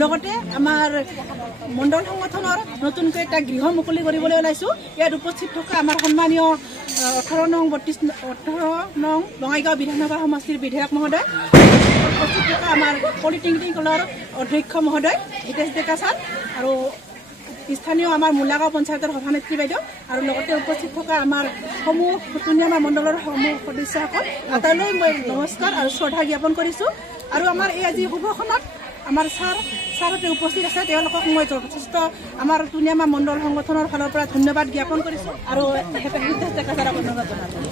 লগতে আমাৰ মণ্ডল সংগঠনৰ নতুনকৈ এটা গৃহ মুকলি কৰিবলৈ ওলাইছোঁ। ইয়াত উপস্থিত থকা আমাৰ সন্মানীয় 18 নং বঙাইগাঁও বিধানসভা সমষ্টিৰ বিধায়ক মহোদয়, উপস্থিত থকা আমাৰ পলিটেকনিকেলৰ অধ্যক্ষ মহোদয় হিতেশ ডেকা ছাৰ আৰু স্থানীয় আমাৰ মূলাগাঁও পঞ্চায়তৰ সভানেত্ৰী বাইদেউ আৰু লগতে উপস্থিত থকা আমাৰ সমূহ টুনিয়ামা মণ্ডলৰ সমূহ সদস্যসকল আটাইলৈ মই নমস্কাৰ আৰু শ্ৰদ্ধা জ্ঞাপন কৰিছোঁ। আৰু আমাৰ এই আজি শুভখনত আমাৰ ছাৰহঁতে উপস্থিত আছে, তেওঁলোকক মই যথেষ্ট আমাৰ টুনিয়ামা মণ্ডল সংগঠনৰ ফালৰ পৰা ধন্যবাদ জ্ঞাপন কৰিছোঁ আৰু হিতেশ ডেকা ছাৰক ধন্যবাদ জনাইছোঁ।